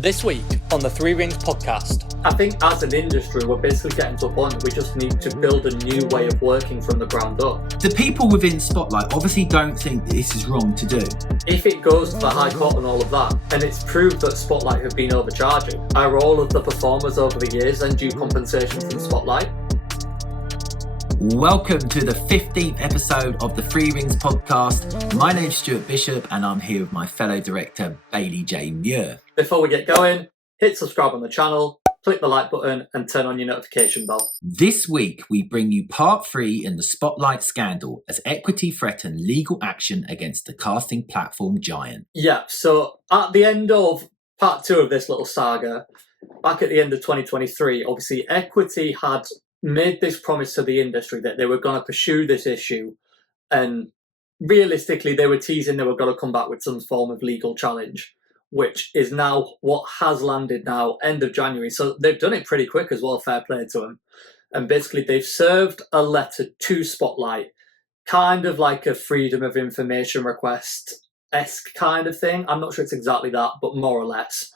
This week on the Three Rings podcast. I think as an industry, we're basically getting to a point that we just need to build a new way of working from the ground up. The people within Spotlight obviously don't think that this is wrong to do. If it goes to the High Court and all of that, and it's proved that Spotlight have been overcharging, are all of the performers over the years then due compensation from Spotlight? Welcome to the 15th episode of the Three Rings podcast. My name's Stuart Bishop and I'm here with my fellow director, Bailey J. Muir. Before we get going, hit subscribe on the channel, click the like button and turn on your notification bell. This week, we bring you part 3 in the Spotlight scandal as equity threatened legal action against the casting platform giant. Yeah, so at the end of part 2 of this little saga, back at the end of 2023, obviously equity had made this promise to the industry that they were going to pursue this issue, and realistically they were teasing they were going to come back with some form of legal challenge, which is now what has landed now, end of January. So they've done it pretty quick as well, fair play to them. And basically they've served a letter to Spotlight, kind of like a freedom of information request-esque kind of thing. I'm not sure it's exactly that, but more or less.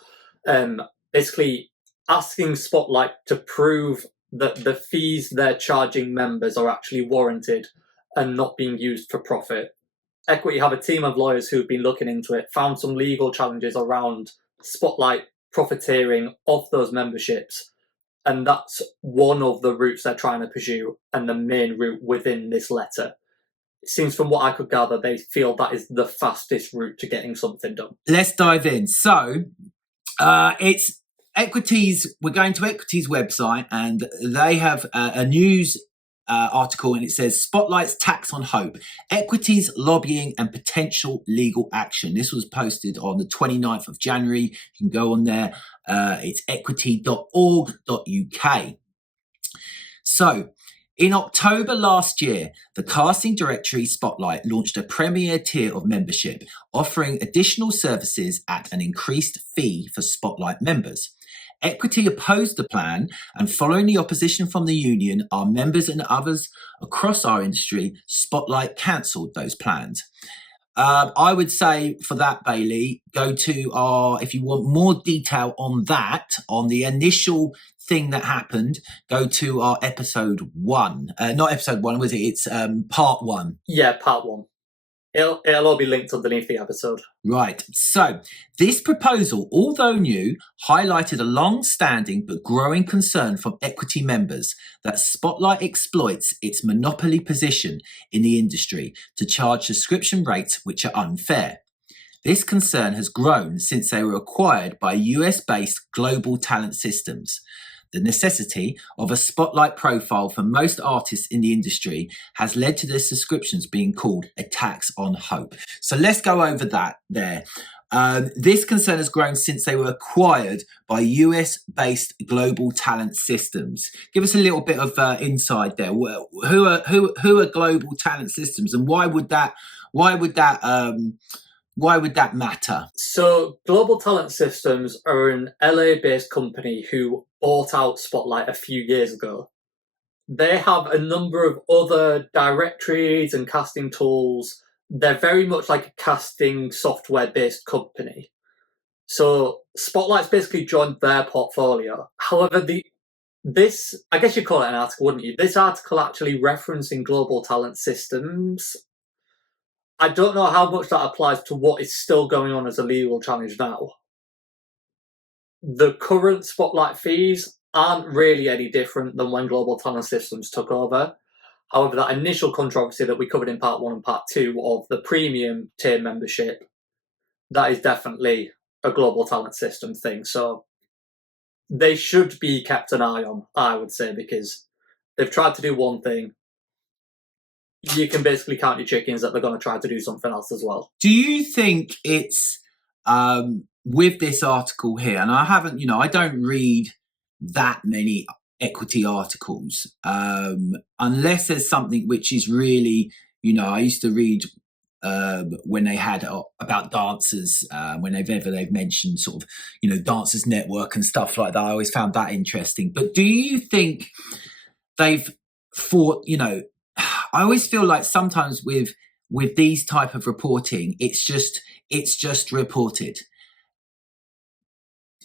Basically asking Spotlight to prove that the fees they're charging members are actually warranted and not being used for profit. Equity have a team of lawyers who've been looking into it, found some legal challenges around Spotlight profiteering off those memberships, and that's one of the routes they're trying to pursue and the main route within this letter. It seems from what I could gather, they feel that is the fastest route to getting something done. Let's dive in. So, it's Equities, we're going to Equities website and they have a news article and it says Spotlight's tax on hope, Equities lobbying and potential legal action. This was posted on the 29th of January. You can go on there. It's equity.org.uk. So, in October last year, the casting directory Spotlight launched a premier tier of membership, offering additional services at an increased fee for Spotlight members. Equity opposed the plan, and following the opposition from the union, our members and others across our industry, Spotlight cancelled those plans. I would say for that, Bailey, go to if you want more detail on that, on the initial thing that happened, go to our episode 1. Not episode 1, was it? It's part 1. Yeah, part 1. It'll all be linked underneath the episode. Right. So this proposal, although new, highlighted a long-standing but growing concern from equity members that Spotlight exploits its monopoly position in the industry to charge subscription rates which are unfair. This concern has grown since they were acquired by US-based Global Talent Systems. The necessity of a Spotlight profile for most artists in the industry has led to their subscriptions being called a tax on hope. So let's go over that there. This concern has grown since they were acquired by US-based Global Talent Systems. Give us a little bit of insight there. Who are Global Talent Systems, and why would that matter? So Global Talent Systems are an LA-based company who bought out Spotlight a few years ago. They have a number of other directories and casting tools. They're very much like a casting software-based company. So Spotlight's basically joined their portfolio. However, this, I guess you'd call it an article, wouldn't you? This article actually referencing Global Talent Systems. I don't know how much that applies to what is still going on as a legal challenge now. The current Spotlight fees aren't really any different than when Global Talent Systems took over. However, that initial controversy that we covered in part 1 and part 2 of the premium tier membership, that is definitely a Global Talent Systems thing. So they should be kept an eye on, I would say, because they've tried to do one thing. You can basically count your chickens that they're going to try to do something else as well. Do you think it's with this article here, and I don't read that many equity articles unless there's something which is really, I used to read when they had about dancers, when they've mentioned sort of, Dancers Network and stuff like that. I always found that interesting. But do you think they've thought, I always feel like sometimes with these type of reporting, it's just reported.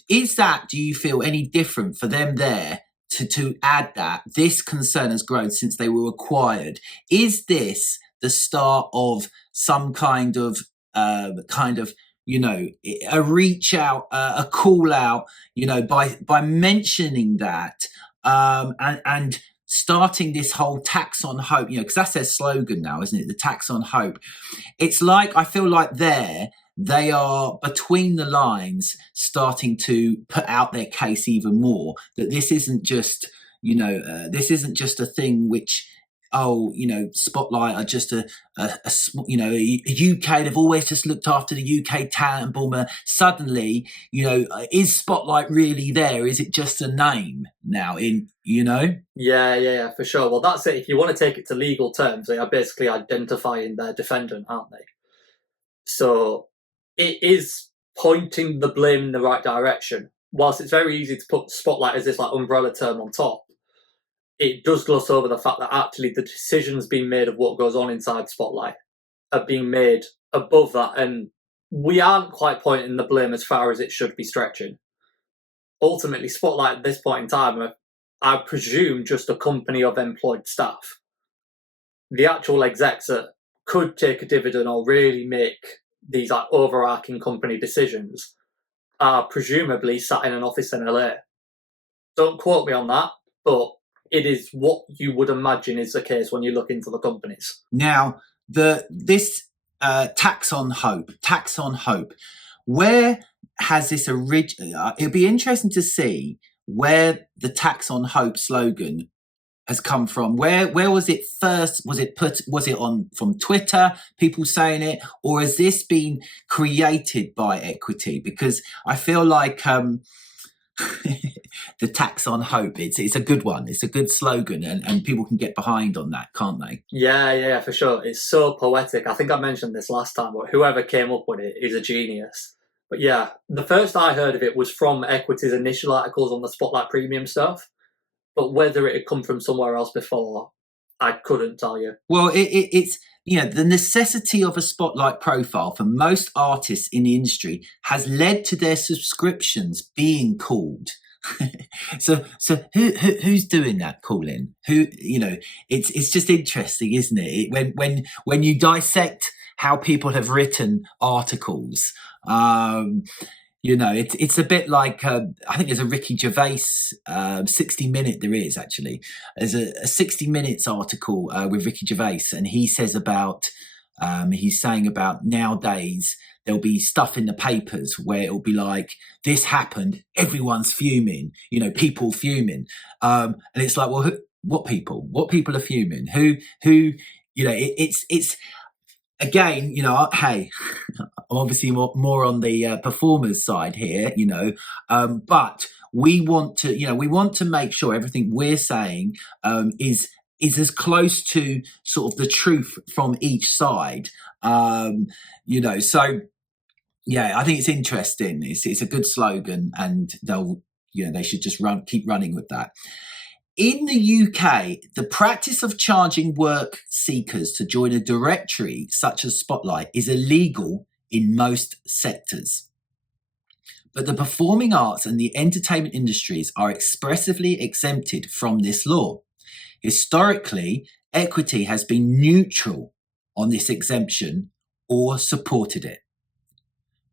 Is that, do you feel, any different for them there to add that this concern has grown since they were acquired? Is this the start of some kind of a reach out, a call out, by mentioning that, and starting this whole tax on hope, because that's their slogan now, isn't it? The tax on hope. It's like, I feel like they are between the lines starting to put out their case even more, that this isn't just, a thing which, Spotlight are just a UK, they've always just looked after the UK talent boomer. Suddenly, is Spotlight really there? Is it just a name now Yeah, for sure. Well, that's it. If you want to take it to legal terms, they are basically identifying their defendant, aren't they? So it is pointing the blame in the right direction. Whilst it's very easy to put Spotlight as this umbrella term on top, it does gloss over the fact that actually the decisions being made of what goes on inside Spotlight are being made above that, and we aren't quite pointing the blame as far as it should be stretching. Ultimately, Spotlight at this point in time are, I presume, just a company of employed staff. The actual execs that could take a dividend or really make these overarching company decisions are presumably sat in an office in LA. Don't quote me on that, but it is what you would imagine is the case when you look into the companies. Now, this tax on hope, where has this it'll be interesting to see where the tax on hope slogan has come from. Where was it first? Was it on from Twitter, people saying it, or has this been created by Equity? Because I feel like the tax on hope, it's a good one. It's a good slogan, and people can get behind on that, can't they? Yeah, for sure. It's so poetic. I think I mentioned this last time, but whoever came up with it is a genius. But yeah, the first I heard of it was from Equity's initial articles on the Spotlight Premium stuff. But whether it had come from somewhere else before, I couldn't tell you. Well, it's the necessity of a Spotlight profile for most artists in the industry has led to their subscriptions being called. so who's doing that calling? It's just interesting, isn't it? When you dissect how people have written articles. It's a bit like, I think there's a Ricky Gervais 60 Minute, there's a 60 Minutes article with Ricky Gervais, and he says he's saying about nowadays there'll be stuff in the papers where it'll be like, this happened, everyone's fuming, people fuming. And it's like, well, what people are fuming? Who, it's, again, hey, obviously more on the performers side here, but we want to make sure everything we're saying is as close to sort of the truth from each side, so yeah, I think it's interesting. It's a good slogan, and they should just keep running with that. In the UK, the practice of charging work seekers to join a directory such as Spotlight is illegal in most sectors. But the performing arts and the entertainment industries are expressively exempted from this law. Historically, Equity has been neutral on this exemption or supported it.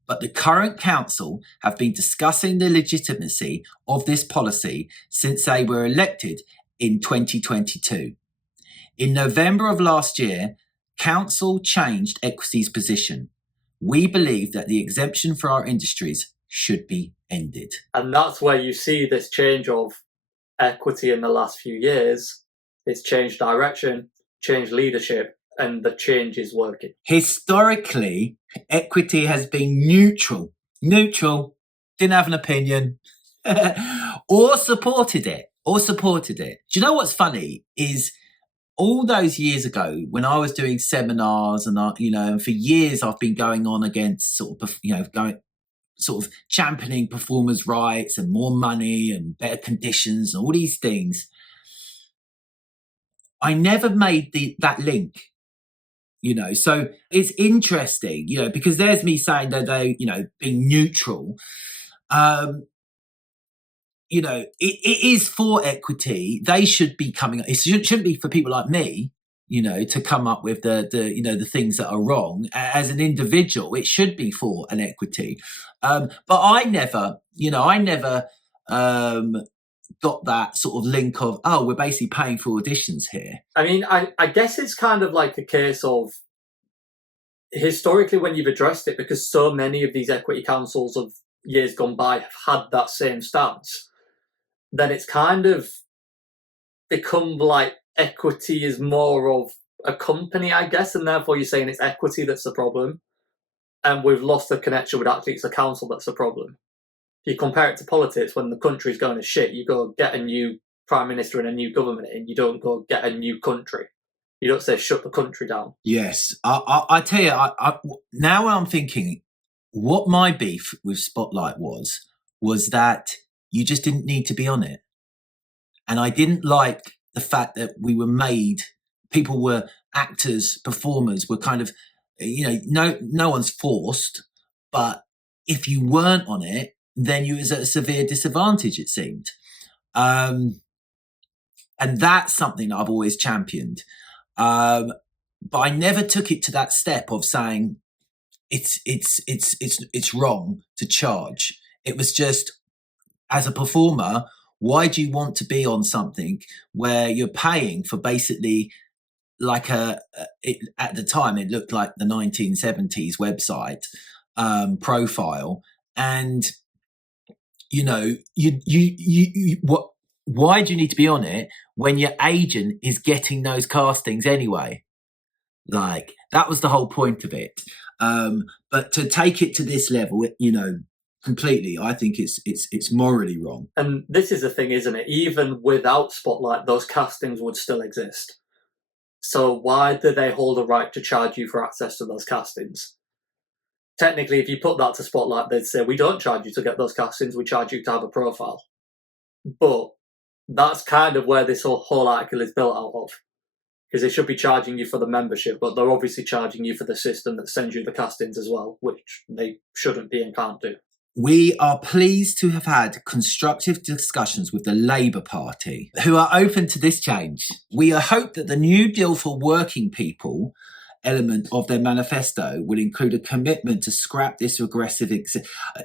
But the current council have been discussing the legitimacy of this policy since they were elected in 2022. In November of last year, council changed Equity's position. We believe that the exemption for our industries should be ended. And that's where you see this change of Equity in the last few years. It's changed direction, changed leadership, and the change is working. Historically, Equity has been neutral, didn't have an opinion, or supported it. Do you know what's funny is all those years ago when I was doing seminars and and for years I've been going on against championing performers' rights and more money and better conditions and all these things. I never made that link. So it's interesting, because there's me saying that they, being neutral. it is for equity. They should be coming. It shouldn't be for people like me, to come up with the things that are wrong. As an individual, it should be for an equity. But I never got that sort of link of, we're basically paying for auditions here. I mean, I guess it's kind of like a case of, historically, when you've addressed it, because so many of these equity councils of years gone by have had that same stance, then it's kind of become like equity is more of a company, I guess, and therefore you're saying it's equity that's the problem. And we've lost the connection with actually it's a council that's the problem. If you compare it to politics, when the country's going to shit, you go get a new prime minister and a new government in, you don't go get a new country. You don't say shut the country down. Yes. I tell you, now I'm thinking what my beef with Spotlight was that you just didn't need to be on it. And I didn't like the fact that people were actors, performers were kind of, no one's forced, but if you weren't on it, then you was at a severe disadvantage, it seemed. And that's something that I've always championed. But I never took it to that step of saying it's wrong to charge. It was just, as a performer, why do you want to be on something where you're paying for basically like at the time it looked like the 1970s website profile, and why do you need to be on it when your agent is getting those castings anyway? Like, that was the whole point of it. But to take it to this level, completely, I think it's morally wrong. And this is the thing, isn't it? Even without Spotlight, those castings would still exist. So why do they hold a right to charge you for access to those castings? Technically, if you put that to Spotlight, they'd say, we don't charge you to get those castings, we charge you to have a profile. But that's kind of where this whole article is built out of. Because they should be charging you for the membership, but they're obviously charging you for the system that sends you the castings as well, which they shouldn't be and can't do. We are pleased to have had constructive discussions with the Labour Party, who are open to this change. We hope that the New Deal for Working People element of their manifesto will include a commitment to scrap this regressive...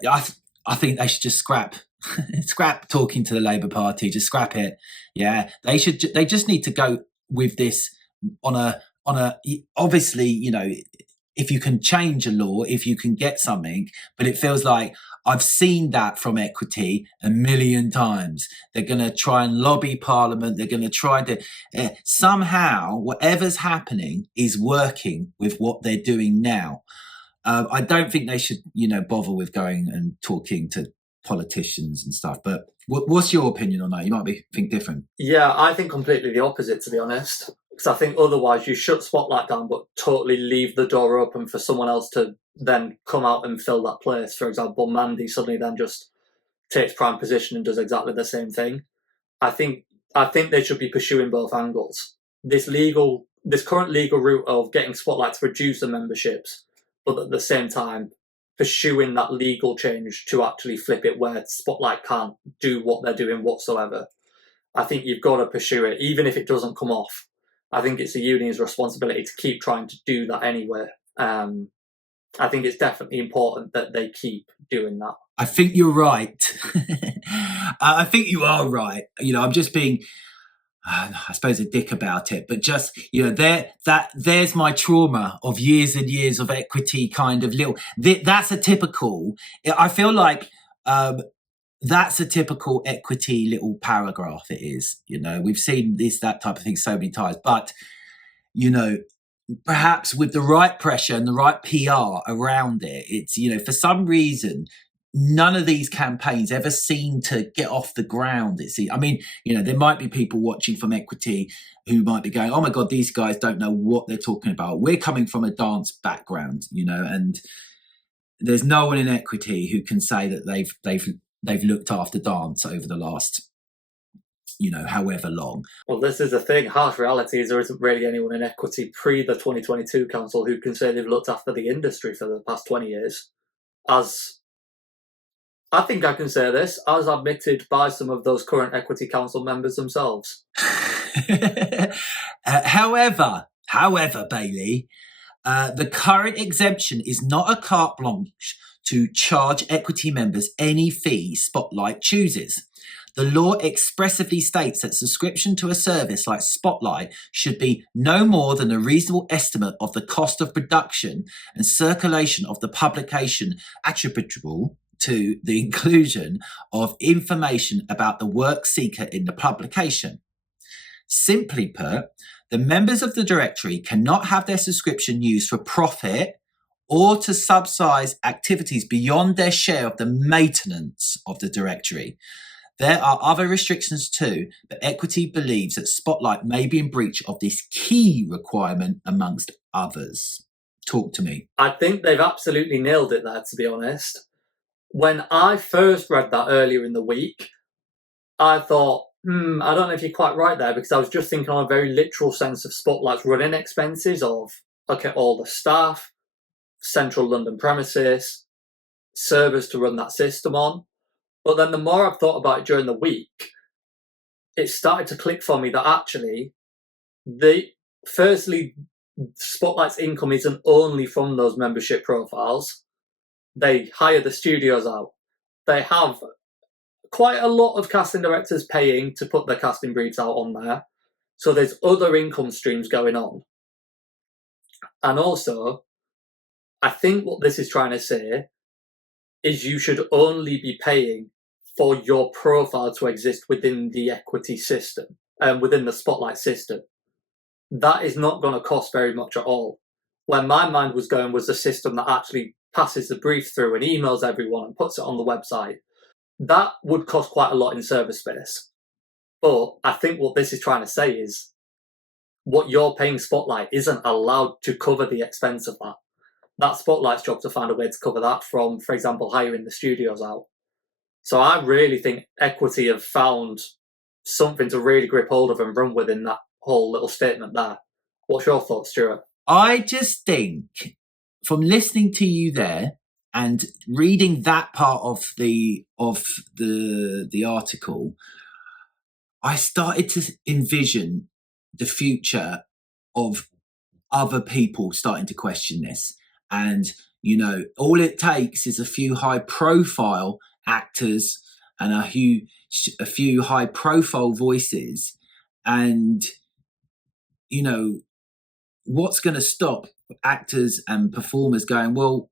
I think they should just scrap talking to the Labour Party, just scrap it. Yeah, they just need to go with this on a obviously, if you can change a law, if you can get something, but it feels like I've seen that from equity a million times. They're going to try and lobby Parliament. They're going to try to somehow whatever's happening is working with what they're doing now. I don't think they should, bother with going and talking to politicians and stuff. But what's your opinion on that? You might think different. Yeah, I think completely the opposite, to be honest. Because I think otherwise you shut Spotlight down, but totally leave the door open for someone else to then come out and fill that place. For example, Mandy suddenly then just takes prime position and does exactly the same thing. I think they should be pursuing both angles. This current legal route of getting Spotlight to reduce the memberships, but at the same time pursuing that legal change to actually flip it where Spotlight can't do what they're doing whatsoever. I think you've got to pursue it, even if it doesn't come off. I think it's the union's responsibility to keep trying to do that anyway. I think it's definitely important that they keep doing that. I think you're right. I think you are right. I'm just being, I suppose, a dick about it, but just, there's my trauma of years and years of equity kind of that's a typical, I feel like, that's a typical equity little paragraph. It is, we've seen that type of thing so many times, but, perhaps with the right pressure and the right PR around it, it's, for some reason, none of these campaigns ever seem to get off the ground. There might be people watching from equity who might be going, oh my God, these guys don't know what they're talking about. We're coming from a dance background, and there's no one in equity who can say that they've looked after dance over the last, however long. Well, this is the thing. Harsh reality is there isn't really anyone in equity pre the 2022 council who can say they've looked after the industry for the past 20 years. As I think I can say this, as admitted by some of those current Equity Council members themselves. However, Bailey, the current exemption is not a carte blanche to charge equity members any fee Spotlight chooses. The law expressly states that subscription to a service like Spotlight should be no more than a reasonable estimate of the cost of production and circulation of the publication attributable to the inclusion of information about the work seeker in the publication. Simply put, the members of the directory cannot have their subscription used for profit or to subsidize activities beyond their share of the maintenance of the directory. There are other restrictions too, but Equity believes that Spotlight may be in breach of this key requirement amongst others. Talk to me. I think they've absolutely nailed it there, to be honest. When I first read that earlier in the week, I thought, I don't know if you're quite right there, because I was just thinking on a very literal sense of Spotlight's running expenses of, okay, all the staff, central London premises, servers to run that system on. But then the more I've thought about it during the week, it started to click for me that actually, firstly, Spotlight's income isn't only from those membership profiles. They hire the studios out. They have quite a lot of casting directors paying to put their casting briefs out on there. So there's other income streams going on. And also, I think what this is trying to say is you should only be paying for your profile to exist within the Equity system and within the Spotlight system. That is not going to cost very much at all. Where my mind was going was a system that actually passes the brief through and emails everyone and puts it on the website. That would cost quite a lot in server space. But I think what this is trying to say is what you're paying Spotlight isn't allowed to cover the expense of that. That's Spotlight's job to find a way to cover that from, for example, hiring the studios out. So I really think Equity have found something to really grip hold of and run with in that whole little statement there. What's your thoughts, Stuart? I just think from listening to you there and reading that part of the article, I started to envision the future of other people starting to question this. And, you know, all it takes is a few high profile actors and a few high profile voices. And, you know, what's going to stop actors and performers going, well,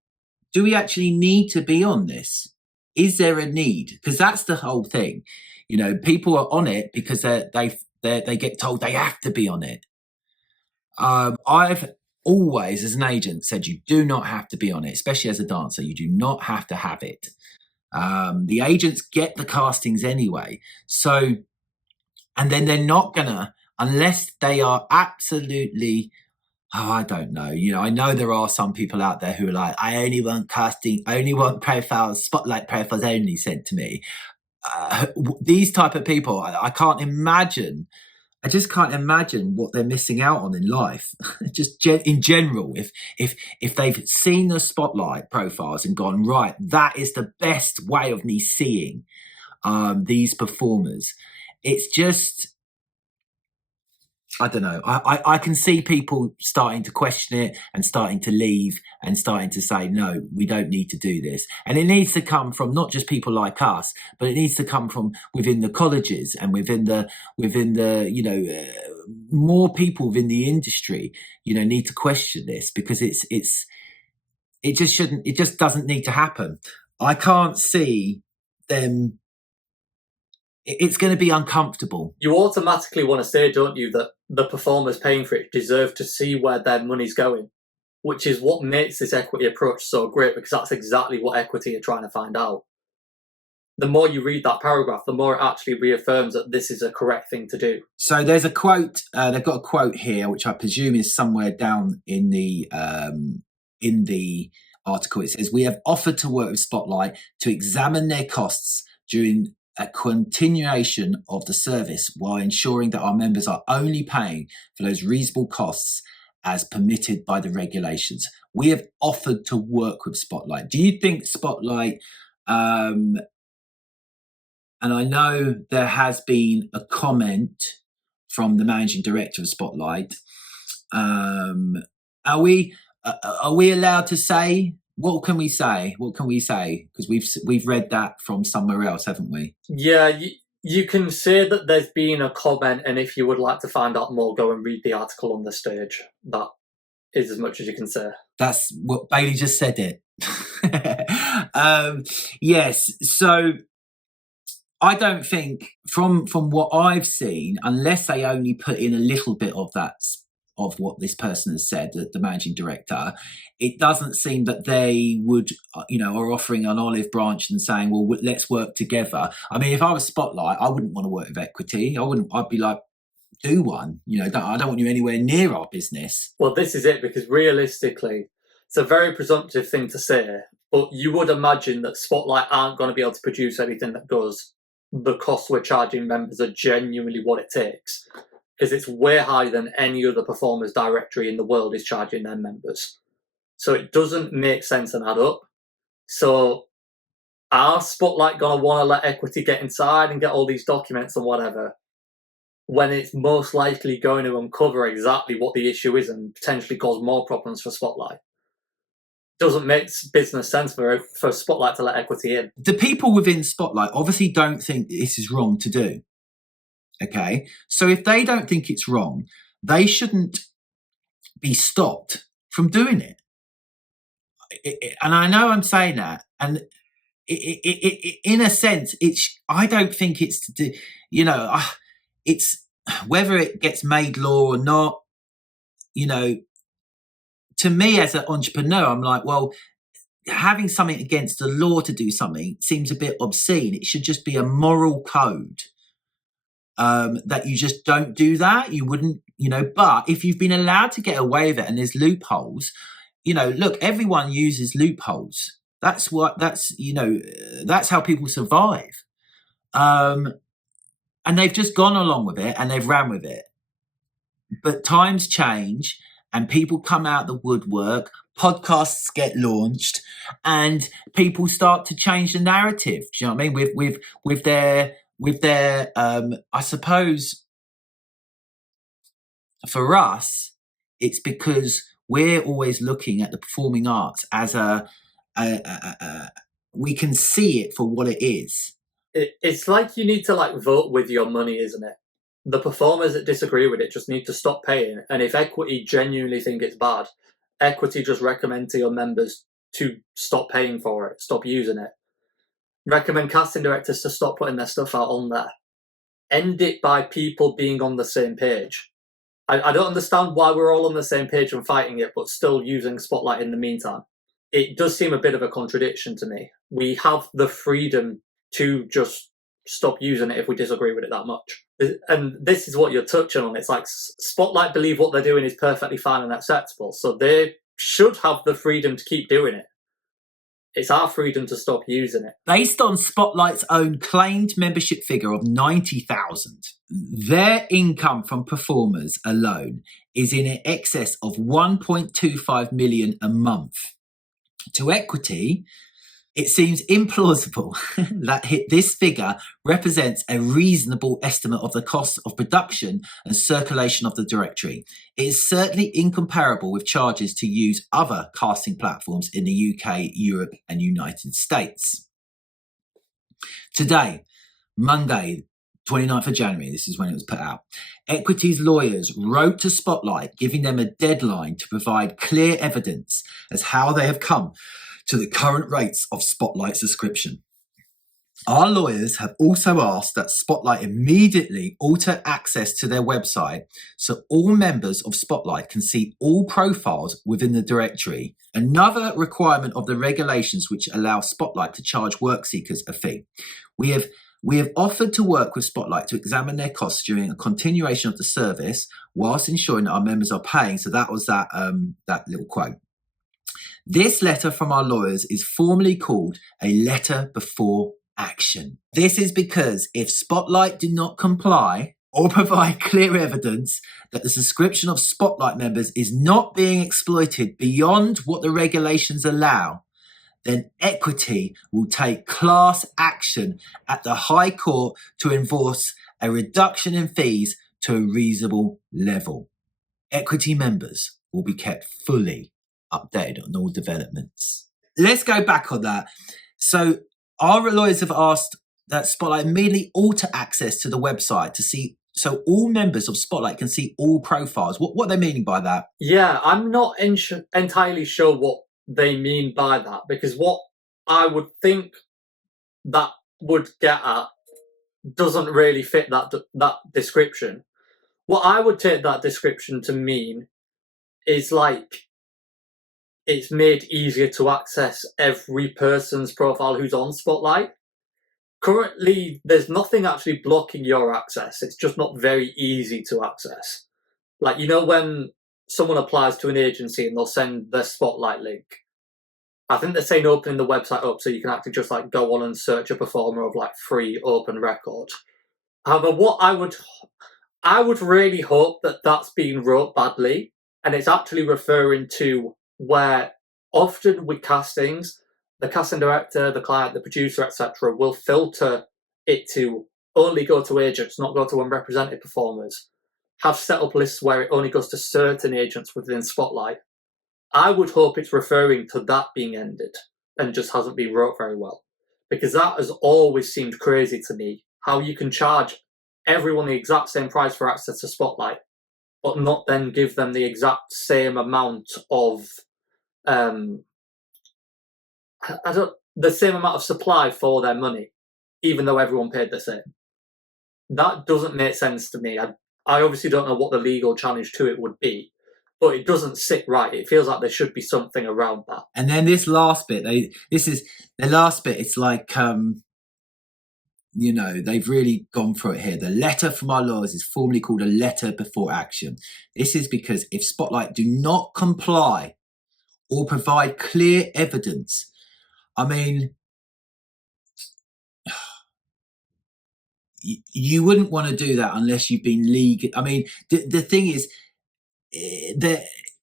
do we actually need to be on this? Is there a need? Because that's the whole thing. You know, people are on it because they get told they have to be on it. I've always, as an agent, said you do not have to be on it, especially as a dancer. You do not have to have it. The agents get the castings anyway. So, and then they're not gonna, unless they are absolutely, I don't know. You know, I know there are some people out there who are like, I only want casting, I only want profiles, Spotlight profiles only sent to me. These type of people, I can't imagine. I just can't imagine what they're missing out on in life. Just in general, if they've seen the Spotlight profiles and gone, right, that is the best way of me seeing these performers. It's just, I don't know. I can see people starting to question it and starting to leave and starting to say, no, we don't need to do this. And it needs to come from not just people like us, but it needs to come from within the colleges and within the you know, more people within the industry, you know, need to question this because it just doesn't need to happen. I can't see them. It's going to be uncomfortable. You automatically want to say, don't you, that the performers paying for it deserve to see where their money's going, which is what makes this Equity approach so great, because that's exactly what Equity are trying to find out. The more you read that paragraph, the more it actually reaffirms that this is a correct thing to do. So there's a quote, they've got a quote here, which I presume is somewhere down in the article. It says, we have offered to work with Spotlight to examine their costs during a continuation of the service while ensuring that our members are only paying for those reasonable costs as permitted by the regulations. We have offered to work with Spotlight. Do you think Spotlight and I know there has been a comment from the managing director of Spotlight. Are we allowed to say? What can we say? Because we've read that from somewhere else, haven't we? Yeah, you can say that there's been a comment, and if you would like to find out more, go and read the article on the stage. That is as much as you can say. That's what Bailey just said it. Yes, so I don't think from what I've seen, unless they only put in a little bit of that of what this person has said, the managing director, it doesn't seem that they would, are offering an olive branch and saying, well, let's work together. I mean, if I was Spotlight, I wouldn't want to work with Equity. I'd be like, do one. I don't want you anywhere near our business. Well, this is it, because realistically, it's a very presumptive thing to say, but you would imagine that Spotlight aren't going to be able to produce anything that goes, the costs we're charging members are genuinely what it takes, because it's way higher than any other performers directory in the world is charging their members. So it doesn't make sense and add up. So are Spotlight going to want to let Equity get inside and get all these documents and whatever, when it's most likely going to uncover exactly what the issue is and potentially cause more problems for Spotlight? Doesn't make business sense for Spotlight to let Equity in. The people within Spotlight obviously don't think this is wrong to do. Okay, so if they don't think it's wrong, they shouldn't be stopped from doing it. And I know I'm saying that, and in a sense, I don't think it's to do. It's whether it gets made law or not. To me as an entrepreneur, I'm like, well, having something against the law to do something seems a bit obscene. It should just be a moral code. That you just don't do that. You wouldn't, but if you've been allowed to get away with it and there's loopholes, look, everyone uses loopholes. That's how people survive. And they've just gone along with it and they've ran with it. But times change and people come out the woodwork, podcasts get launched, and people start to change the narrative. Do you know what I mean? With their, I suppose, for us, it's because we're always looking at the performing arts as we can see it for what it is. It's like you need to vote with your money, isn't it? The performers that disagree with it just need to stop paying. And if Equity genuinely think it's bad, Equity just recommend to your members to stop paying for it, stop using it. Recommend casting directors to stop putting their stuff out on there. End it by people being on the same page. I don't understand why we're all on the same page and fighting it, but still using Spotlight in the meantime. It does seem a bit of a contradiction to me. We have the freedom to just stop using it if we disagree with it that much. And this is what you're touching on. It's like Spotlight believe what they're doing is perfectly fine and acceptable, so they should have the freedom to keep doing it. It's our freedom to stop using it. Based on Spotlight's own claimed membership figure of 90,000, their income from performers alone is in excess of 1.25 million a month. To Equity, it seems implausible that this figure represents a reasonable estimate of the cost of production and circulation of the directory. It is certainly incomparable with charges to use other casting platforms in the UK, Europe, and United States. Today, Monday, 29th of January, this is when it was put out, Equity's lawyers wrote to Spotlight, giving them a deadline to provide clear evidence as how they have come to the current rates of Spotlight subscription. Our lawyers have also asked that Spotlight immediately alter access to their website so all members of Spotlight can see all profiles within the directory, another requirement of the regulations which allow Spotlight to charge work seekers a fee. We have offered to work with Spotlight to examine their costs during a continuation of the service whilst ensuring that our members are paying. So that was that little quote. This letter from our lawyers is formally called a letter before action. This is because if Spotlight do not comply or provide clear evidence that the subscription of Spotlight members is not being exploited beyond what the regulations allow, then Equity will take class action at the High Court to enforce a reduction in fees to a reasonable level. Equity members will be kept fully updated on all developments. Let's go back on that. So our lawyers have asked that Spotlight immediately alter access to the website to see, so all members of Spotlight can see all profiles. What are they meaning by that? Yeah, I'm not entirely sure what they mean by that, because what I would think that would get at doesn't really fit that description. What I would take that description to mean is like it's made easier to access every person's profile who's on Spotlight. Currently, there's nothing actually blocking your access. It's just not very easy to access. Like, you know, when someone applies to an agency and they'll send their Spotlight link, I think they're saying opening the website up so you can actually just like go on and search a performer of like free open record. However, what I would really hope that that's being wrote badly, and it's actually referring to where often with castings, the casting director, the client, the producer, etc., will filter it to only go to agents, not go to unrepresented performers. Have set up lists where it only goes to certain agents within Spotlight. I would hope it's referring to that being ended and just hasn't been wrote very well, because that has always seemed crazy to me. How you can charge everyone the exact same price for access to Spotlight, but not then give them the exact same amount of the same amount of supply for their money, even though everyone paid the same. That doesn't make sense to me. I obviously don't know what the legal challenge to it would be, but it doesn't sit right. It feels like there should be something around that. And then this last bit, it's like, you know, they've really gone for it here. The letter from our lawyers is formally called a letter before action. This is because if Spotlight do not comply or provide clear evidence, I mean, you wouldn't want to do that unless you've been legal. I mean, the thing is,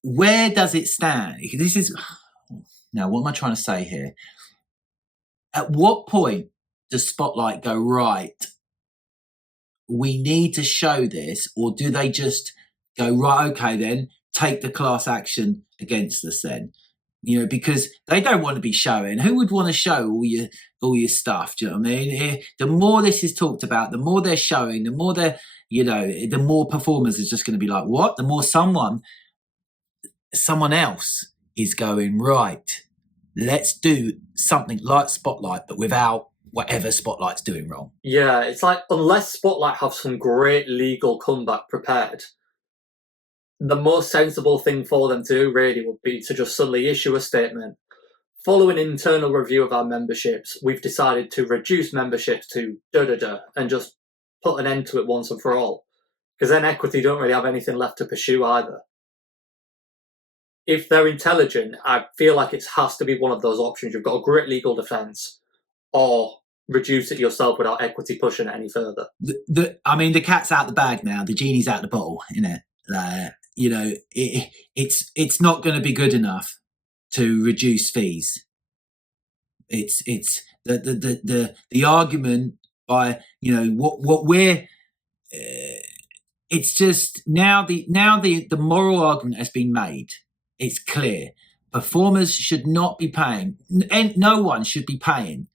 where does it stand? This is, now, what am I trying to say here? At what point does Spotlight go, right, we need to show this, or do they just go, right, okay, then take the class action against us then? You know, because they don't want to be showing. Who would want to show all your stuff? Do you know what I mean? The more this is talked about, the more they're showing, the more they're, you know, the more performers is just going to be like, what? The more someone else is going, right, let's do something like Spotlight, but without whatever Spotlight's doing wrong. Yeah, it's like, unless Spotlight have some great legal comeback prepared, the most sensible thing for them to do really would be to just suddenly issue a statement. Following internal review of our memberships, we've decided to reduce memberships to da-da-da and just put an end to it once and for all. Because then Equity don't really have anything left to pursue either. If they're intelligent, I feel like it has to be one of those options. You've got a great legal defence, or reduce it yourself without Equity pushing it any further. I mean, the cat's out the bag now. The genie's out the bottle, isn't it? You know, it's not going to be good enough to reduce fees. It's the argument by, you know, what we're. It's just now the moral argument has been made. It's clear. Performers should not be paying, and no one should be paying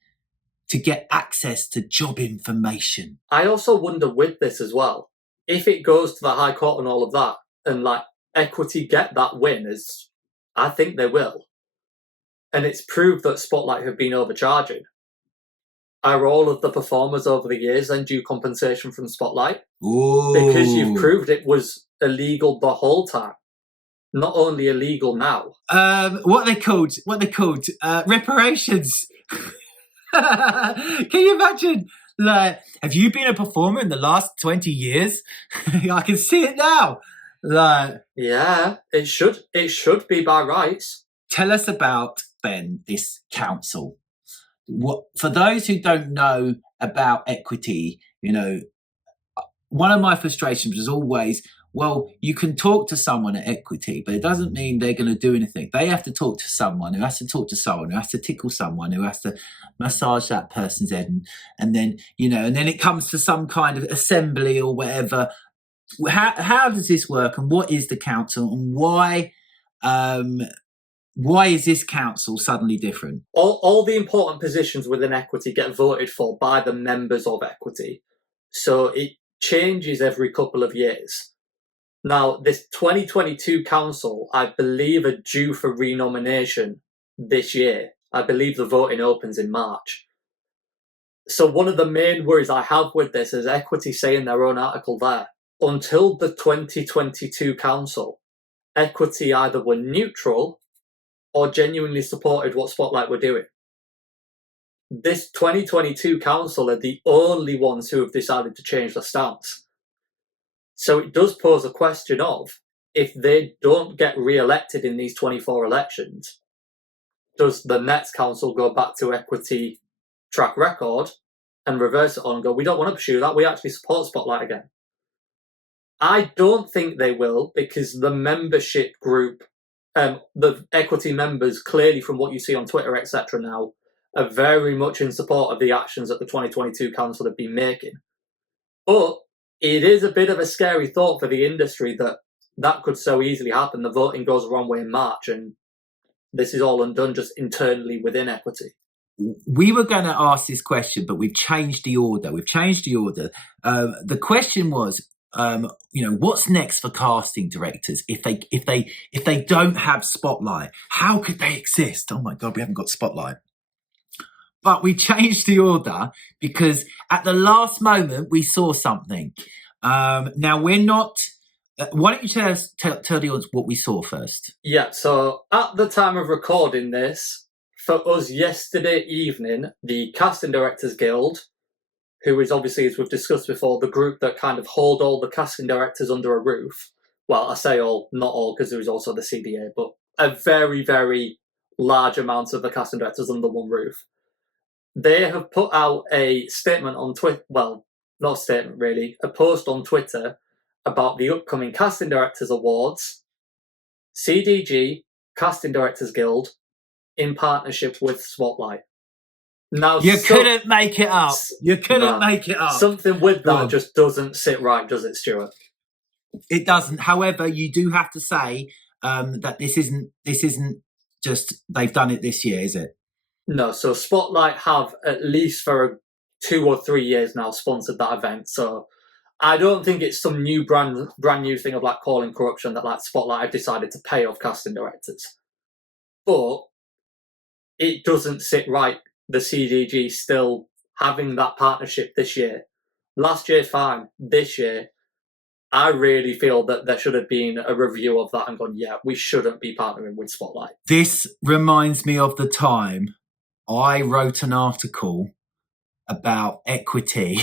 to get access to job information. I also wonder with this as well, if it goes to the High Court and all of that, and like Equity get that win, as I think they will, and it's proved that Spotlight have been overcharging, are all of the performers over the years then due compensation from Spotlight? Ooh. Because you've proved it was illegal the whole time. Not only illegal now. What they called reparations. Can you imagine? Like, have you been a performer in the last 20 years? I can see it now. Like, yeah, it should be by rights. Tell us about then this council. What, for those who don't know about Equity, you know, one of my frustrations was always, Well, you can talk to someone at Equity, but it doesn't mean they're going to do anything. They have to talk to someone who has to talk to someone who has to tickle someone who has to massage that person's head, and then and then it comes to some kind of assembly or whatever. How does this work, and what is the council, and why is this council suddenly different? All the important positions within Equity get voted for by the members of Equity, so it changes every couple of years. Now, this 2022 council, I believe, are due for renomination this year. I believe the voting opens in March. So one of the main worries I have with this is Equity say in their own article there, until the 2022 council, Equity either were neutral or genuinely supported what Spotlight were doing. This 2022 council are the only ones who have decided to change their stance. So it does pose a question of, if they don't get re-elected in these 24 elections, does the next council go back to Equity track record and reverse it on and go, we don't want to pursue that, we actually support Spotlight again? I don't think they will, because the membership group, the Equity members, clearly from what you see on Twitter, etc. now, are very much in support of the actions that the 2022 council have been making. But it is a bit of a scary thought for the industry that could so easily happen. The voting goes the wrong way in March, and this is all undone just internally within Equity. We were going to ask this question, but we've changed the order. The question was, what's next for casting directors if they don't have Spotlight? How could they exist? Oh my God, we haven't got Spotlight. But we changed the order because at the last moment we saw something. Now we're not. Why don't you tell the audience what we saw first? Yeah. So at the time of recording this, for us yesterday evening, the Casting Directors Guild, who is obviously, as we've discussed before, the group that kind of hold all the casting directors under a roof. Well, I say all, not all, because there is also the CDA, but a very, very large amount of the casting directors under one roof. They have put out a statement on Twitter, well, not a statement really, a post on Twitter about the upcoming Casting Directors Awards, CDG, Casting Directors Guild, in partnership with Spotlight. Now, you couldn't make it up. You couldn't make it up. Something with that just doesn't sit right, does it, Stuart? It doesn't. However, you do have to say that this isn't just they've done it this year, is it? No. So Spotlight have at least for 2 or 3 years now sponsored that event. So I don't think it's some new brand new thing of like calling corruption that like Spotlight have decided to pay off casting directors. But it doesn't sit right, the CDG still having that partnership this year. Last year, fine. This year, I really feel that there should have been a review of that and gone, yeah, we shouldn't be partnering with Spotlight. This reminds me of the time I wrote an article about Equity.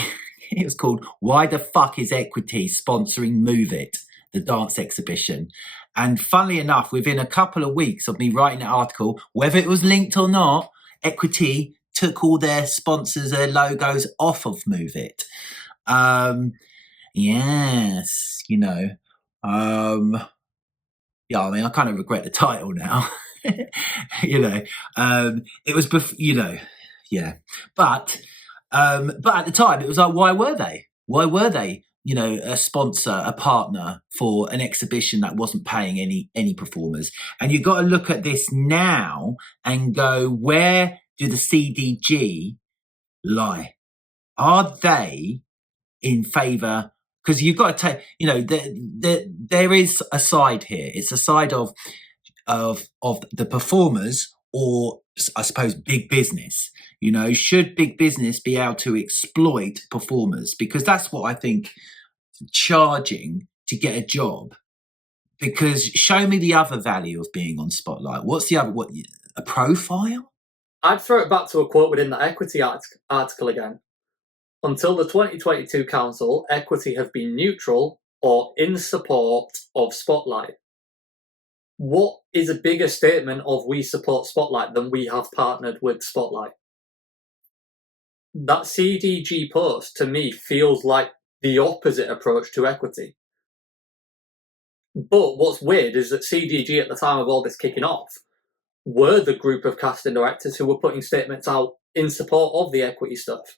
It was called "Why the Fuck is Equity Sponsoring Move It?" the dance exhibition. And funnily enough, within a couple of weeks of me writing that article, whether it was linked or not, Equity took all their sponsors, their logos off of Move It. Yes, yeah, I mean, I kind of regret the title now. It was, yeah. But at the time, it was like, why were they? Why were they, a sponsor, a partner for an exhibition that wasn't paying any performers? And you've got to look at this now and go, where do the CDG lie? Are they in favour? Because you've got to take, there is a side here. It's a side of the performers, or I suppose big business. Should big business be able to exploit performers? Because that's what I think, charging to get a job. Because show me the other value of being on Spotlight. What's the other, a profile? I'd throw it back to a quote within the Equity article again. Until the 2022 council, Equity have been neutral or in support of Spotlight. What is a bigger statement of we support Spotlight than we have partnered with Spotlight? That CDG post, to me, feels like the opposite approach to Equity. But what's weird is that CDG at the time of all this kicking off were the group of casting directors who were putting statements out in support of the equity stuff.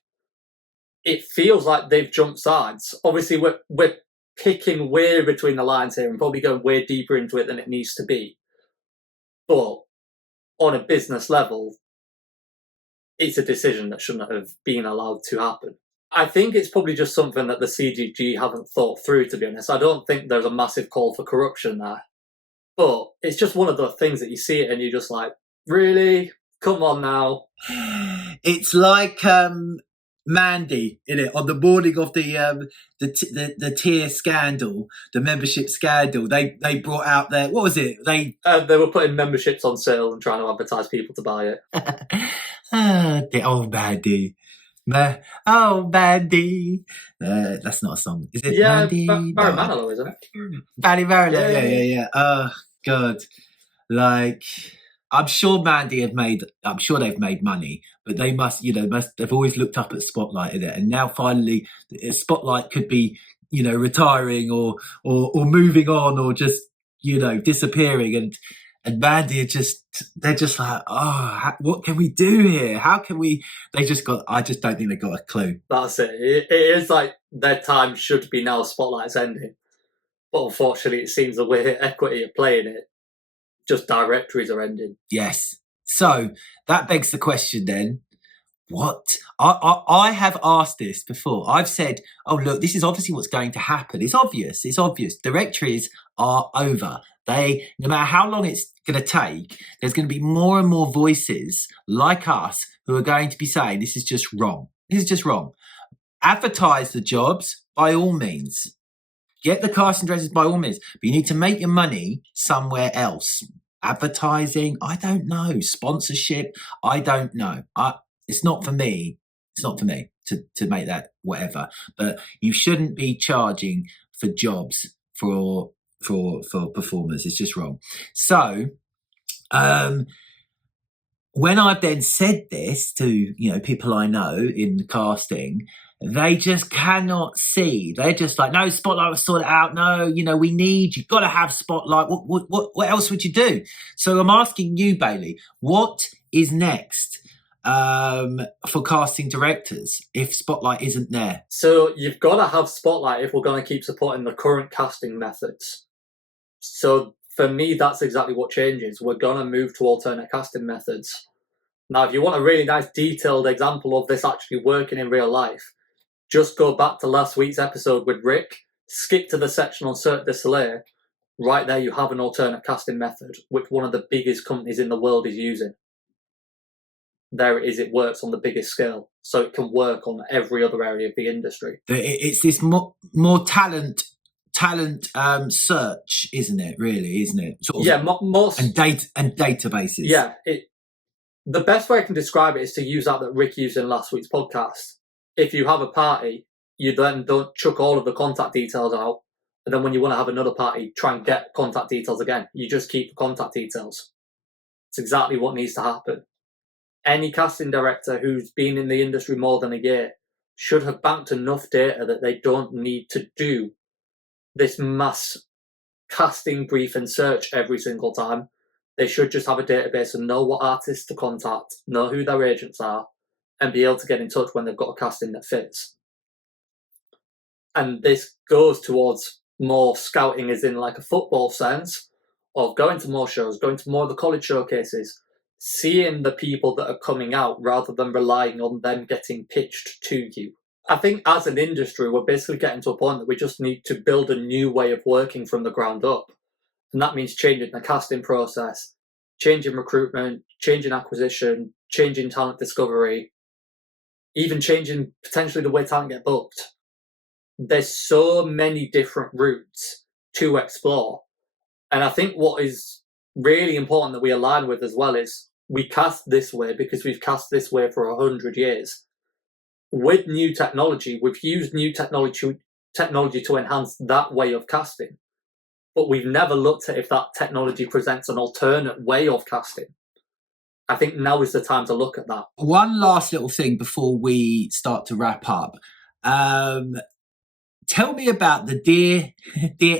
It feels like they've jumped sides. Obviously, we're picking way between the lines here and probably going way deeper into it than it needs to be. But on a business level, it's a decision that shouldn't have been allowed to happen. I think it's probably just something that the CGG haven't thought through, to be honest. I don't think there's a massive call for corruption there. But it's just one of the things that you see it and you're just like, really? Come on now. It's like Mandy, innit? On the morning of the tier scandal, the membership scandal, they brought out their, what was it? They were putting memberships on sale and trying to advertise people to buy it. The old Mandy. Oh, Mandy. That's not a song. Is it Mandy? Barry Manilow, isn't it? Barry Manilow, yeah. Oh, God. Like, I'm sure they've made money, but they they've always looked up at Spotlight in it. And now finally, Spotlight could be, retiring or moving on or just, disappearing. And Mandy they're just like, what can we do here? How can we? I just don't think they got a clue. That's it. It is like their time should be now. Spotlight's ending. But unfortunately, it seems the way equity are playing it, just directories are ending. Yes. So that begs the question then, what? I have asked this before. I've said, oh, look, this is obviously what's going to happen. It's obvious. Directories are over. No matter how long it's going to take, there's going to be more and more voices like us who are going to be saying, this is just wrong. This is just wrong. Advertise the jobs by all means. Get the casting directors by all means. But you need to make your money somewhere else. Advertising, I don't know. Sponsorship, I don't know. It's not for me. It's not for me to make that whatever. But you shouldn't be charging for jobs for performers. It's just wrong. So when I've then said this to people I know in the casting, they just cannot see. They're just like, no, Spotlight will sort it out. No, you've got to have Spotlight. What else would you do? So I'm asking you, Bailey, what is next for casting directors if Spotlight isn't there? So you've got to have Spotlight if we're going to keep supporting the current casting methods. So for me, that's exactly what changes. We're going to move to alternate casting methods. Now, if you want a really nice detailed example of this actually working in real life, just go back to last week's episode with Rick, skip to the section on Cirque du Soleil. Right there, you have an alternate casting method, which one of the biggest companies in the world is using. There it is, it works on the biggest scale. So it can work on every other area of the industry. It's this more talent search, isn't it? Really, isn't it? Sort of, yeah, most and databases. Yeah, the best way I can describe it is to use that Rick used in last week's podcast. If you have a party, you then don't chuck all of the contact details out, and then when you want to have another party, try and get contact details again. You just keep the contact details. It's exactly what needs to happen. Any casting director who's been in the industry more than a year should have banked enough data that they don't need to do this mass casting brief and search every single time. They should just have a database and know what artists to contact, know who their agents are, and be able to get in touch when they've got a casting that fits. And this goes towards more scouting, as in like a football sense, of going to more shows, going to more of the college showcases, seeing the people that are coming out rather than relying on them getting pitched to you. I think as an industry, we're basically getting to a point that we just need to build a new way of working from the ground up. And that means changing the casting process, changing recruitment, changing acquisition, changing talent discovery, even changing potentially the way talent get booked. There's so many different routes to explore. And I think what is really important that we align with as well is we cast this way because we've cast this way for 100 years. With new technology, we've used new technology to enhance that way of casting. But we've never looked at if that technology presents an alternate way of casting. I think now is the time to look at that. One last little thing before we start to wrap up. Tell me about the Dear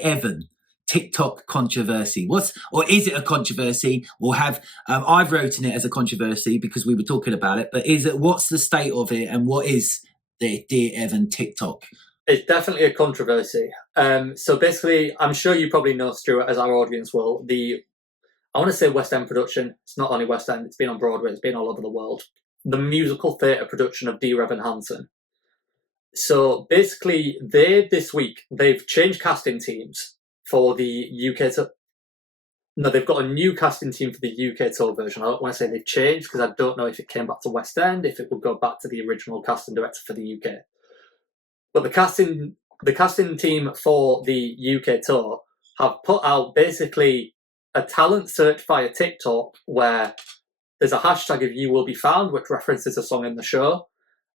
Evan TikTok controversy? Or is it a controversy? Or have I've written it as a controversy because we were talking about it. But what's the state of it, and what is the Dear Evan TikTok? It's definitely a controversy. So basically, I'm sure you probably know, Stuart, as our audience will, I want to say West End production. It's not only West End, it's been on Broadway, it's been all over the world. The musical theatre production of Dear Evan Hansen. So basically, this week, they've changed casting teams for the UK tour. No, they've got a new casting team for the UK tour version. I don't want to say they've changed because I don't know if it came back to West End, if it would go back to the original casting director for the UK. But the casting team for the UK tour have put out basically a talent search via TikTok where there's a hashtag of "you will be found," which references a song in the show.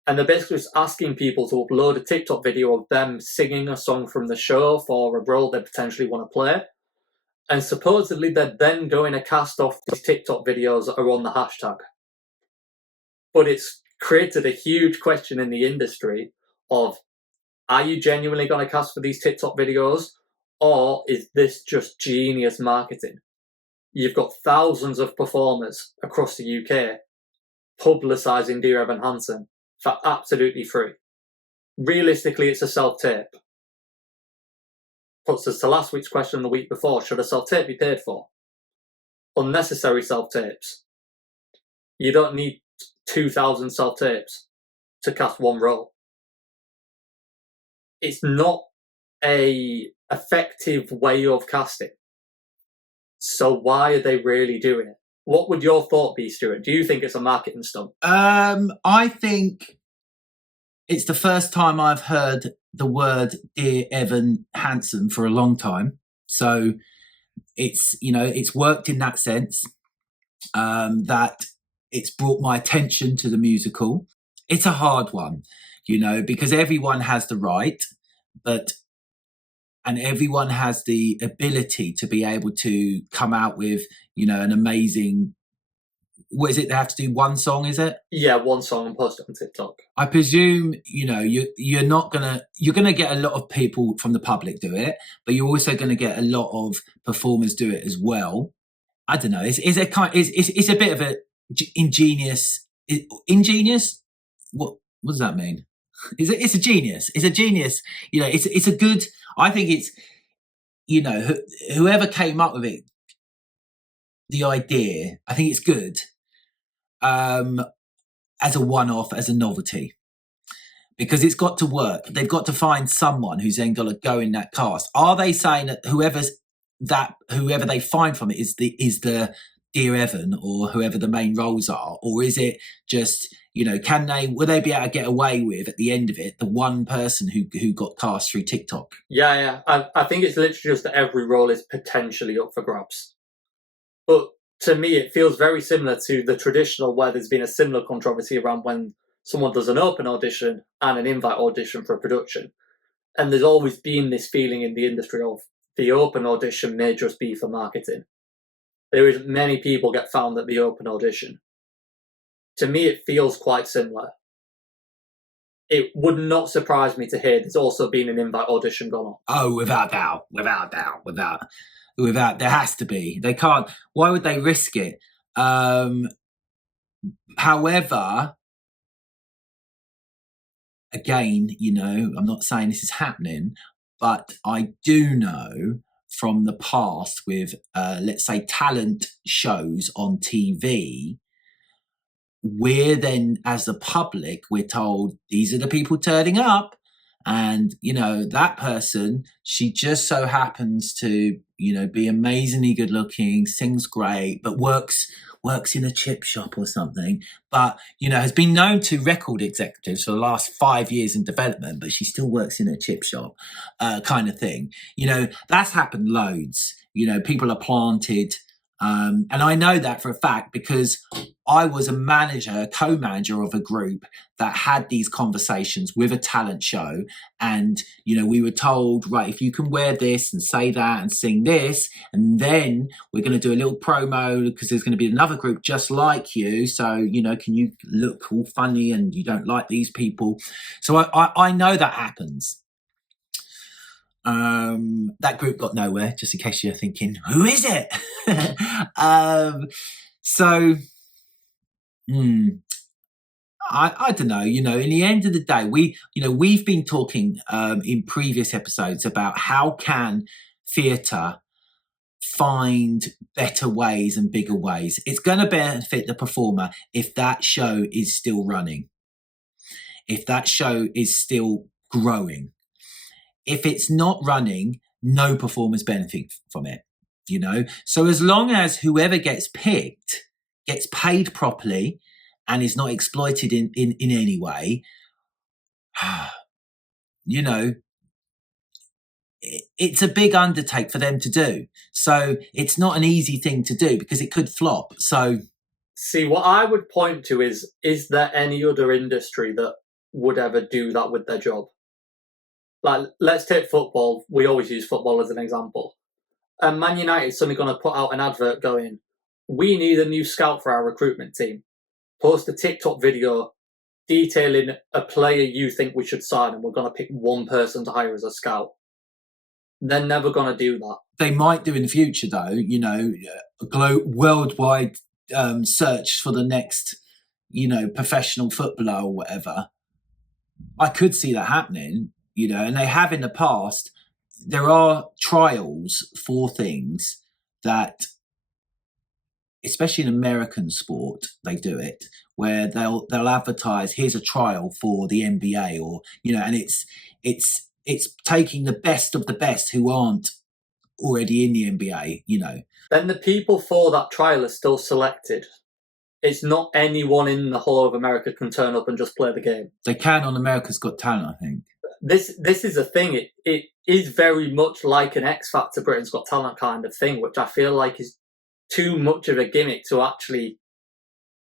And they're basically just asking people to upload a TikTok video of them singing a song from the show for a role they potentially want to play. And supposedly they're then going to cast off these TikTok videos that are on the hashtag. But it's created a huge question in the industry of, are you genuinely going to cast for these TikTok videos? Or is this just genius marketing? You've got thousands of performers across the UK publicising Dear Evan Hansen for absolutely free. Realistically, it's a self-tape. Puts us to last week's question the week before, should a self-tape be paid for? Unnecessary self-tapes. You don't need 2,000 self-tapes to cast one role. It's not a effective way of casting. So why are they really doing it? What would your thought be, Stuart? Do you think it's a marketing stunt? I think it's the first time I've heard the word Dear Evan Hansen for a long time. So it's worked in that sense, that it's brought my attention to the musical. It's a hard one, because everyone has the right, and everyone has the ability to be able to come out with, an amazing. What is it? They have to do one song, is it? Yeah, one song and post it on TikTok. I presume, you're gonna get a lot of people from the public do it, but you're also gonna get a lot of performers do it as well. I don't know. It's a bit of a ingenious. What does that mean? It's a genius. It's a genius. It's a good. I think it's, whoever came up with it, the idea. I think it's good. As a one-off, as a novelty, because it's got to work. They've got to find someone who's then got to go in that cast. Are they saying that whoever they find from it is the Dear Evan or whoever the main roles are, or is it just, will they be able to get away with at the end of it the one person who got cast through TikTok? Yeah. I think it's literally just that every role is potentially up for grabs. But to me, it feels very similar to the traditional, where there's been a similar controversy around when someone does an open audition and an invite audition for a production. And there's always been this feeling in the industry of the open audition may just be for marketing. There isn't many people get found at the open audition. To me, it feels quite similar. It would not surprise me to hear there's also been an invite audition gone on. Oh, without doubt. There has to be. They can't. Why would they risk it? However, again, I'm not saying this is happening, but I do know from the past with, let's say, talent shows on TV, we're then, as the public, we're told these are the people turning up. And, that person, she just so happens to, be amazingly good looking, sings great, but works in a chip shop or something, but, has been known to record executives for the last 5 years in development, but she still works in a chip shop, kind of thing. That's happened loads. People are planted. And I know that for a fact because I was a co-manager of a group that had these conversations with a talent show. And, we were told, right, if you can wear this and say that and sing this, and then we're going to do a little promo because there's going to be another group just like you. So, can you look all funny and you don't like these people? So I know that happens. That group got nowhere, just in case you're thinking, who is it? I don't know, in the end of the day, we've been talking in previous episodes about how can theatre find better ways and bigger ways. It's going to benefit the performer if that show is still running, if that show is still growing. If it's not running, no performers benefit from it, So as long as whoever gets picked gets paid properly and is not exploited in any way, it's a big undertake for them to do. So it's not an easy thing to do because it could flop. So, see, what I would point to is there any other industry that would ever do that with their job? Like, let's take football. We always use football as an example. And Man United's suddenly going to put out an advert going, we need a new scout for our recruitment team. Post a TikTok video detailing a player you think we should sign, and we're going to pick one person to hire as a scout. They're never going to do that. They might do in the future, though, a worldwide search for the next, professional footballer or whatever. I could see that happening, and they have in the past. There are trials for things that, especially in American sport, they do it where they'll advertise, here's a trial for the NBA, or and it's taking the best of the best who aren't already in the NBA, Then the people for that trial are still selected. It's not anyone in the whole of America can turn up and just play the game. They can on America's Got Talent, I think. This is a thing. It is very much like an X Factor, Britain's Got Talent kind of thing, which I feel like is too much of a gimmick to actually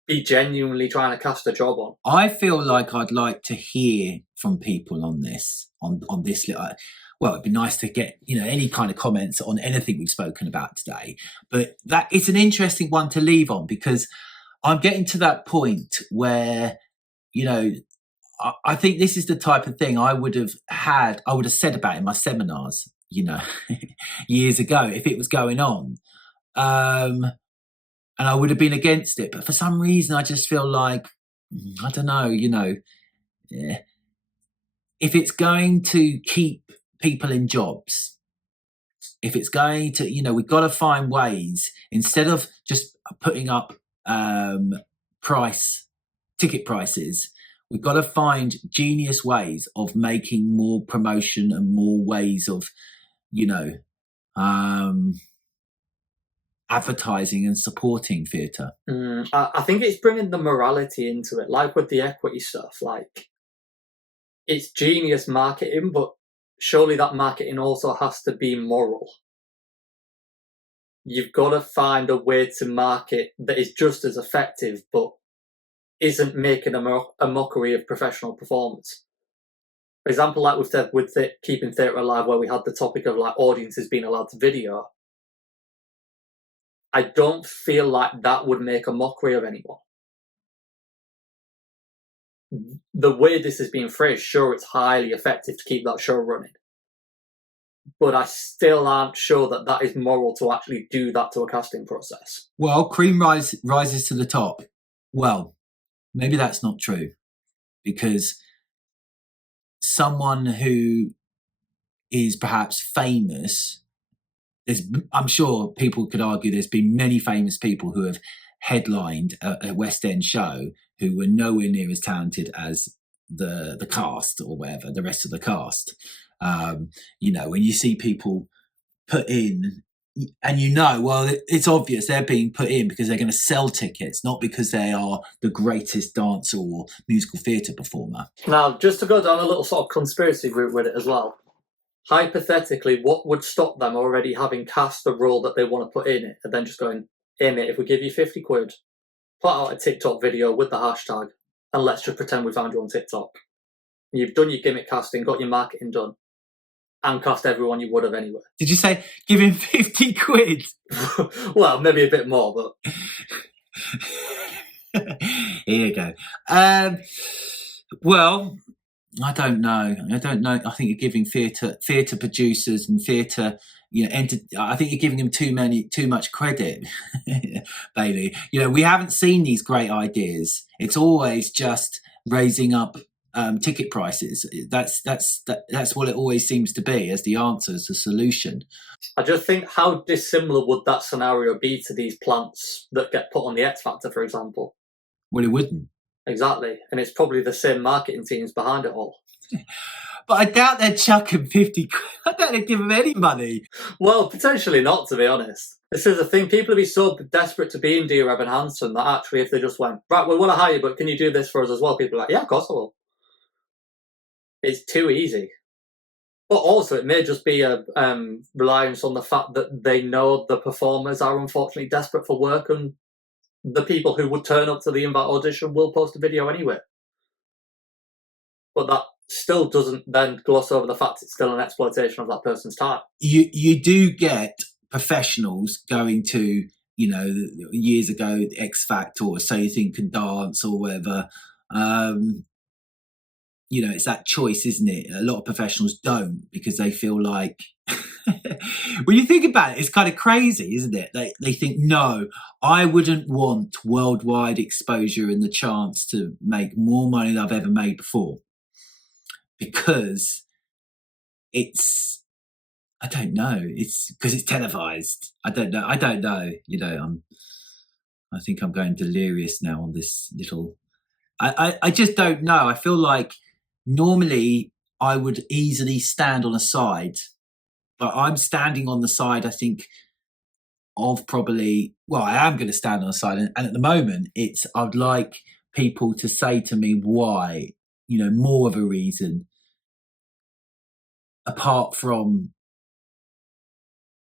be genuinely trying to cast a job on. I feel like I'd like to hear from people on this, on this. Well, it'd be nice to get, any kind of comments on anything we've spoken about today. But that it's an interesting one to leave on, because I'm getting to that point where, I think this is the type of thing I would have said about in my seminars, years ago, if it was going on. And I would have been against it. But for some reason, I just feel like, I don't know, if it's going to keep people in jobs, if it's going to, we've got to find ways, instead of just putting up ticket prices, we've got to find genius ways of making more promotion and more ways of, advertising and supporting theatre. I think it's bringing the morality into it, like with the equity stuff. Like, it's genius marketing, but surely that marketing also has to be moral. You've got to find a way to market that is just as effective, but isn't making a mockery of professional performance. For example, like we've said with Keeping Theatre Alive, where we had the topic of like audiences being allowed to video. I don't feel like that would make a mockery of anyone. The way this is being phrased, sure, it's highly effective to keep that show running. But I still aren't sure that that is moral to actually do that to a casting process. Well, cream rises to the top. Well, maybe that's not true, because someone who is perhaps famous, I'm sure people could argue there's been many famous people who have headlined a West End show who were nowhere near as talented as the cast or whatever, the rest of the cast. When you see people put in, and well, it's obvious they're being put in because they're going to sell tickets, not because they are the greatest dancer or musical theatre performer. Now, just to go down a little sort of conspiracy route with it as well, hypothetically, what would stop them already having cast the role that they want to put in it and then just going, hey mate, if we give you 50 quid, put out a TikTok video with the hashtag, and let's just pretend we found you on TikTok. You've done your gimmick casting, got your marketing done, and cast everyone you would have anyway. Did you say give him 50 quid? Well, maybe a bit more, but... Here you go. Well, I don't know. I think you're giving fear to producers and fear to I think you're giving them too much credit, Bailey. We haven't seen these great ideas. It's always just raising up ticket prices. That's what it always seems to be as the answer, as the solution. I just think, how dissimilar would that scenario be to these plants that get put on the X Factor, for example? Well, it wouldn't. Exactly, and it's probably the same marketing teams behind it all. But I doubt they'd chuck him 50 quid. I doubt they'd give him any money. Well, potentially not, to be honest. This is the thing. People would be so desperate to be in Dear Evan Hansen that actually, if they just went, right, we want to hire you, but can you do this for us as well? People are like, yeah, of course I will. It's too easy. But also, it may just be a reliance on the fact that they know the performers are unfortunately desperate for work, and the people who would turn up to the invite audition will post a video anyway. But that still doesn't then gloss over the fact it's still an exploitation of that person's time. You do get professionals going to, years ago, X Factor, or So You Think Can Dance, or whatever. It's that choice, isn't it? A lot of professionals don't, because they feel like, when you think about it, it's kind of crazy, isn't it? They think, no, I wouldn't want worldwide exposure and the chance to make more money than I've ever made before, because I don't know. It's because it's televised. I don't know. I think I'm going delirious now on this little. I just don't know. I feel like normally I would easily stand on a side, but I'm standing on the side, I think, of probably. Well, I am going to stand on the side, and at the moment, I'd like people to say to me why. More of a reason, apart from.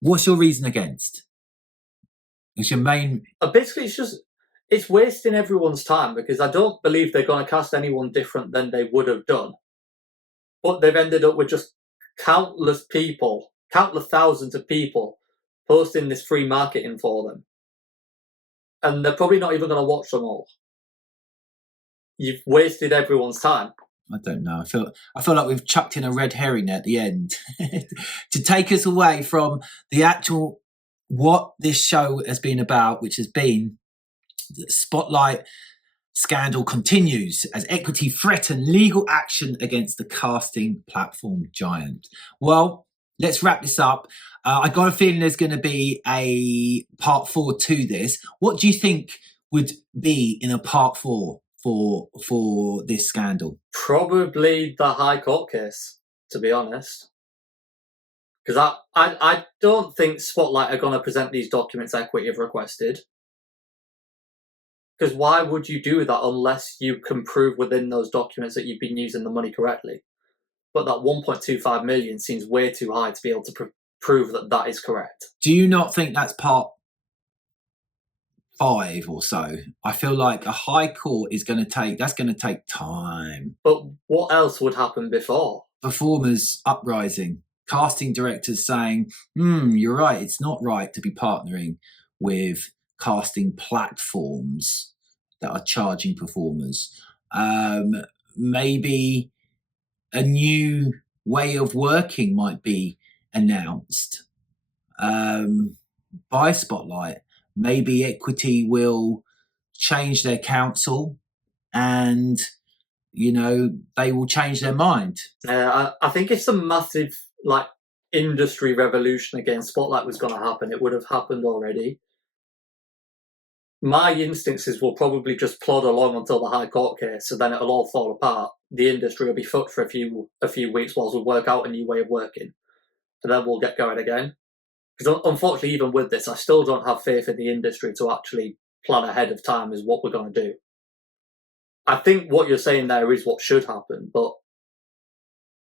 What's your reason against? What's your main? Basically, it's wasting everyone's time, because I don't believe they're going to cast anyone different than they would have done. But they've ended up with just countless thousands of people posting this free marketing for them. And they're probably not even going to watch them all. You've wasted everyone's time. I don't know. I feel like we've chucked in a red herring at the end to take us away from the actual what this show has been about, which has been the Spotlight scandal continues as equity threaten legal action against the casting platform giant. Well, let's wrap this up. I got a feeling there's going to be a part 4 to this. What do you think would be in a part 4 for this scandal? Probably the High Court case, to be honest. Because I don't think Spotlight are going to present these documents Equity have requested. Because why would you do that unless you can prove within those documents that you've been using the money correctly? But that 1.25 million seems way too high to be able to prove that is correct. Do you not think that's part 5 or so? I feel like a high court is going to take time. But what else would happen before? Performers uprising, casting directors saying, you're right, it's not right to be partnering with casting platforms that are charging performers. Maybe a new way of working might be announced by Spotlight. Maybe Equity will change their counsel and, they will change their mind. I think if some massive industry revolution against Spotlight was going to happen, it would have happened already. My instincts is we'll probably just plod along until the High Court case, so then it'll all fall apart. The industry will be fucked for a few weeks whilst we work out a new way of working, and then we'll get going again. Because unfortunately, even with this, I still don't have faith in the industry to actually plan ahead of time is what we're going to do. I think what you're saying there is what should happen, but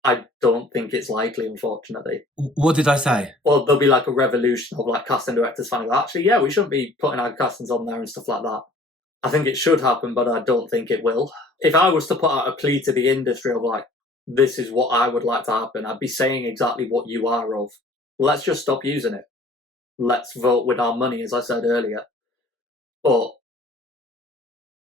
I don't think it's likely, unfortunately. What did I say? Well, there'll be a revolution of casting directors finding out, actually, yeah, we shouldn't be putting our castings on there and stuff like that. I think it should happen, but I don't think it will. If I was to put out a plea to the industry of this is what I would like to happen, I'd be saying exactly what you are of. Let's just stop using it. Let's vote with our money, as I said earlier. But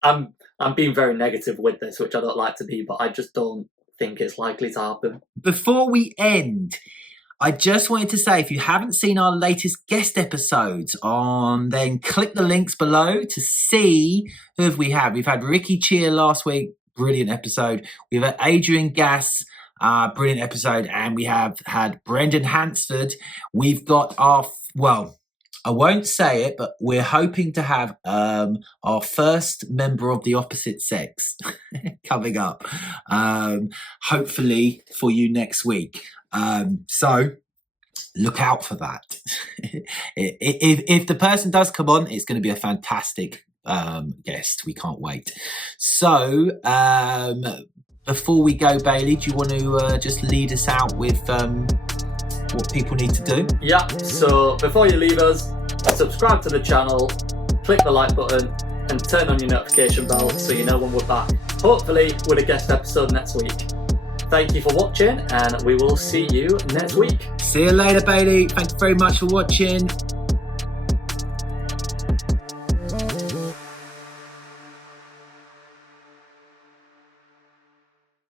I'm being very negative with this, which I don't like to be, but I just don't think it's likely to happen. Before we end, I just wanted to say, if you haven't seen our latest guest episodes then click the links below to see who we have. We've had Ricky Cheer last week, brilliant episode. We've had Adrian Gass, brilliant episode. And we have had Brendan Hansford. We've got I won't say it, but we're hoping to have our first member of the opposite sex coming up, hopefully for you next week. So look out for that. If the person does come on, it's going to be a fantastic guest. We can't wait. So before we go, Bailey, do you want to just lead us out with what people need to do? Yeah, so before you leave us, subscribe to the channel, click the like button, and turn on your notification bell so you know when we're back. Hopefully with a guest episode next week. Thank you for watching, and we will see you next week. See you later, Bailey. Thanks very much for watching.